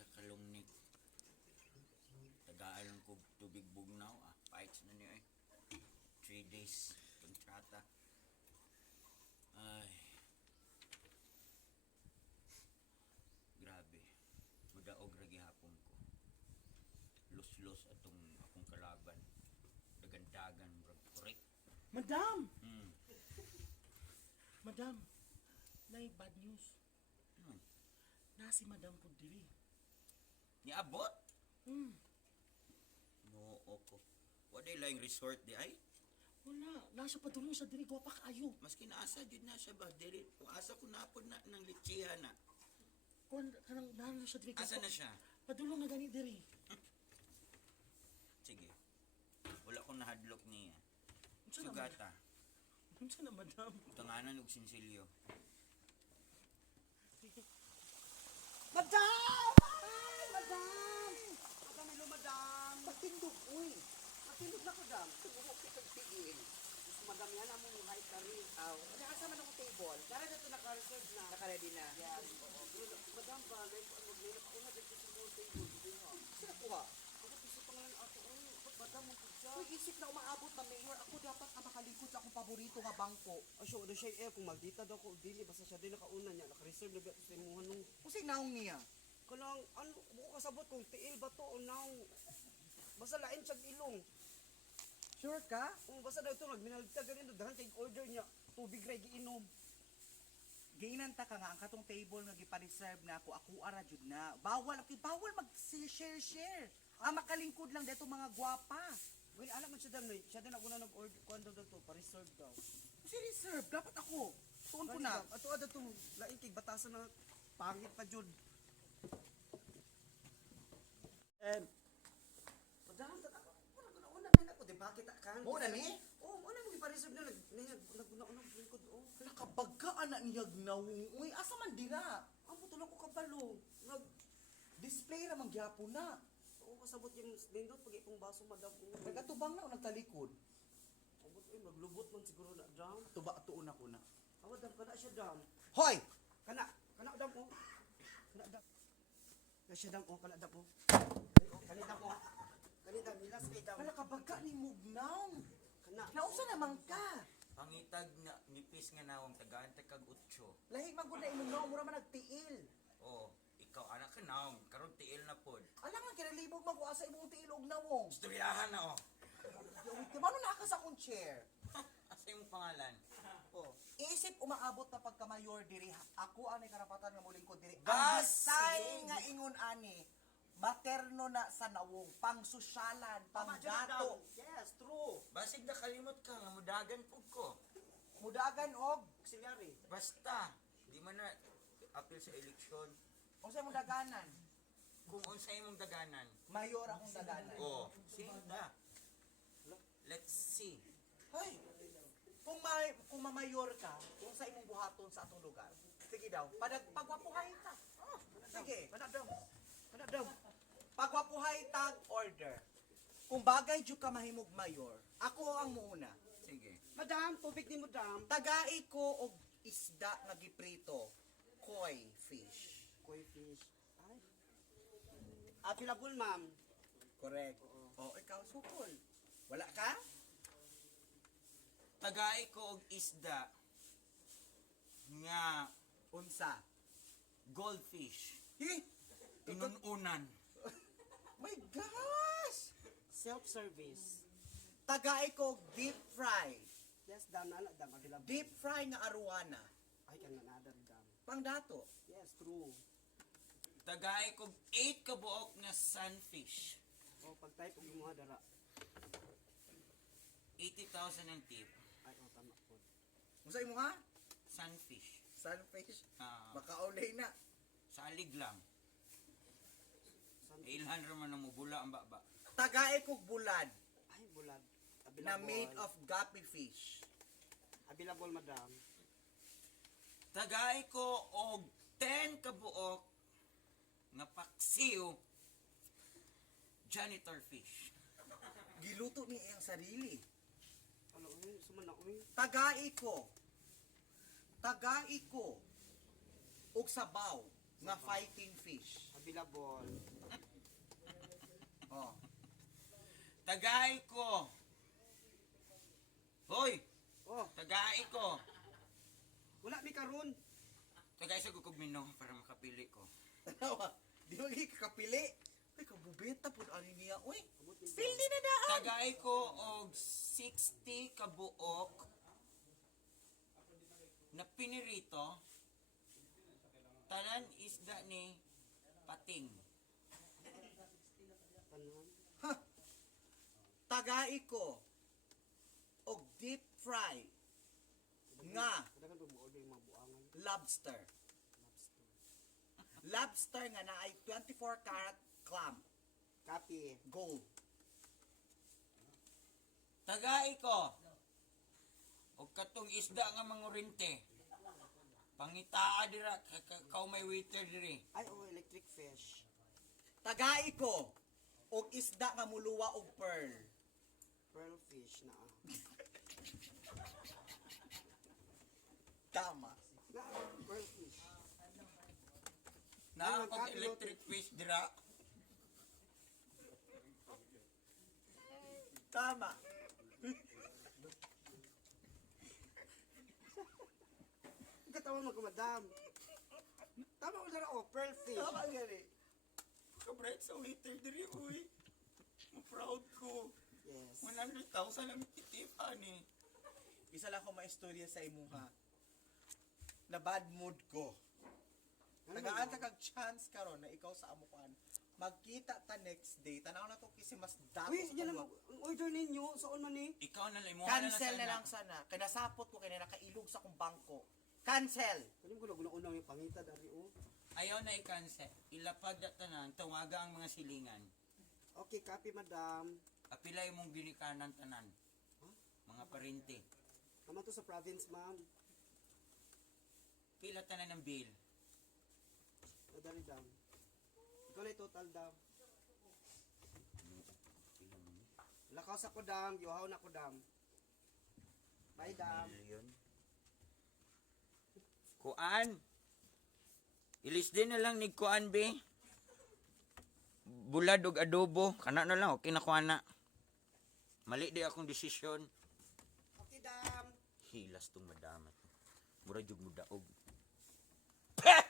sa kalungnig. Tagaan ko tubig bugnaw. Fights na niyo 3 days kontrata. Ay. Grabe. Mudaog ra gihapon ko. Los atong akong kalaban. Dagandagan bro. Correct. Madam! Hmm. Madam, nay bad news. Hmm. Na si Madam po diri. Niabot? Hmm. No, oko. Waday laing resort di ay? Wala. Nasa padulong sa diri. Gwapa kaayo. Maski naasa jud na siya ba? Dili. Kung asa ko napod na ng litsiha na. Kung kanang nalo sa diri. Asa na siya? Padulong na gani diri. Sige. Wala ko nahadlok niya. Unsa na, Sugata. Unsa na, Madam? Tanganan og sinsilyo. Madam! Ay, madam! Madam, hello, madam. Matindog, uy. Matindog na ko, dam. Tugumok kitag tigil. Gusto, madam, yan ang mong high career. Ano, asa man ako table? Dara na ito naka-reserve na. Naka-ready na. Yes, oo. Pero, madam, ba, like, mag-nilap ako na dito sa mga table. Sino kuha? Ako, gusto pa nga lang ato. Ay, madam, mo pudya. Uy, isip na umaabot na mayor. Ako dapat ang makalingkod sa akong paborito nga bangko. Ay, so, ano siya, kung magdita daw ko, dili, basta siya din nakauna niya. Naka-reserve na ba ito sa imuhan nung... Kasi naong niya. Kanang, ano, buko kasabot kung tiil ba to o naong. Basta lain siyang ilong. Sure ka? Kung basta daw ito, nagminalita ganito, dahan kay order niya, tubig ray giinom. Giinanta ka nga ang katong table nga gipa-reserve na ako ara jud na. Bawal mag-share. Ang makalingkod lang dito mga gwapa. Well, alam mo siya daw, siya din ako na nag-order, kuhan daw to, pa-reserve daw. Kasi reserve, dapat ako. Tuon ko na. Ato ada to, lain kay batasan na pangit pa jud. Madam, una na ako, di ba kita kan? Muna ni? Oo, una mo ipa-reserve na, naguna-una ko doon. Nakabaga na niyag nawong. Uy, asa man dira? Ang putulong ko kabalo. Display ra man gyapon na. Oo, kasabot yung nindot pag ipong baso, madam. Nagatubang na o nagtalikod. Abot ay maglubot man siguro na dam. Tuba tuon ako na. Awa dam kana siya dam. Hoy! Kana dam oh. Kana dam. Kana siya dam oh, kana dam oh. Kana dam oh. Kana dam nilas kay dam. Nakabaga ni Mugnaw. Kana. Nausa naman ka. Pangitag na nipis nga nawong tagaan ta kag 8. Lahi man gud na imong naong mura man nagtiil. Oh, ikaw anak ka nawong karon tiil na pod. Alam nga kinalibog man ko asa imong tiil og nawong. Istoryahan na oh. Di ba nung naka sa akong chair? Asa yung pangalan? Oh, isip umaabot na pagka-mayor diri, ako ani karapatan nga muling ko diri. Ang Gas! design nga ingon ani, materno na sa nawong, pang sosyalan, pang gato, Yes, true. Basig na kalimot ka nga mudagan pug ko. mudagan og Auxiliary. Basta di man na apil sa eleksyon. unsay mong daganan? Kung unsay imong daganan. Mayor akong daganan. Oh, sinda. Let's see. Hoy, kung mamayor ka, kung sa imong buhaton sa atong lugar, sige daw, pagwapuhay ta. Oh, sige, Kana dam. Kana dam. pagwapuhay tag order. Kung bagay jud ka mahimog mayor, ako ang muuna. Sige. Madam, tubig ni madam. Tagai ko og isda nga giprito, koi fish. Koi fish. Ay. Apilabul, ma'am. Correct. Oh, ikaw sukol. Wala ka? Tagai ko og isda nga Unsa? goldfish. Hi! Inununan. My gosh! Self-service. Tagai ko og deep fry. Yes, dam na dam apilabul. Deep fry nga arowana. Ay, kan nanadam dam. Pangdato. Yes, true. Tagai ko 8 kabuok nga sunfish. O, pag-type og mga dara. 80,000 ang tip. Ay, o, tama po. Unsa imo ha? Sunfish. Sunfish. Ah, Makaulay na. salig lang. San- Ilhan raman ang mubula ang baba. Tagai ko og bulad Ay, bulag. na made of guppy fish. Available, madam. Tagai ko og 10 kabuok nga paksiw janitor fish. Giluto ni iyang sarili. Ano, uy, suman na, uy. Tagai ko og sabaw nga fighting fish. Available. Oh. Tagay ko. Hoy, Oh, tagay ko. wala mi karon. Tagay sa gugugmino para makapili ko. Tanawa, di mo kakapili. Ay, kabubeta po ani niya. Uy, Abot ni pildi na daan. Tagay ko og 60 kabuok na pinirito. Tanan isda ni pating. Tanan. Ha! Tagai ko og deep fry nga Kadagan po mo order yung mga buangan. lobster. Lobster nga na ay 24 karat clam. Copy. Gold. Tagay ko og katong isda nga mangurinte. Pangitaa dira kaw may waiter diri. Ay, oh, electric fish. Tagai ko og isda nga muluwa og pearl. Pearl fish na. Tama. Na, pearl fish. Na Ay, ako magkapilo- electric fish dira. Tama. Katawan mo ko, madam. Tama ko dara, oh, pearl fish. Tama gani. Kabright sa waiter diri uy. Mo proud ko. Yes. 100,000 ang titipa ni. Isa lang ko maistorya sa imuha. Na bad mood ko. Ano Tagaan ba ta kag chance karon na ikaw sa amukan. Magkita ta next day. Tanaw na to kasi mas dato Uy, sa yan pagwa- ang order ninyo. Saan man eh? Ikaw na lang mo Cancel na lang sana. Kinasapot ko kaya nakailog sa kong bangko. Cancel. Kalim ko na unang yung pangita dari, oh. Ayaw na i-cancel. Ilapag na tanan, tawaga ang mga silingan. Okay, copy, madam. Apilay mong ginikanan tanan. Mga parente. Naman to sa province, ma'am. Pila tanan ng bill. Nadari, dam. Ikaw na yung total, dam. Lakaw sa ko, dam. Yuhaw na ko, dam. Bye, dam. Million. Kuan. Ilis din na lang ni Kuan be. Bulad og adobo. Kana na lang. Okay na kuan na. Mali di akong desisyon. Okay, dam. Hilas tong madamat. Mura jug mo daog. Peh!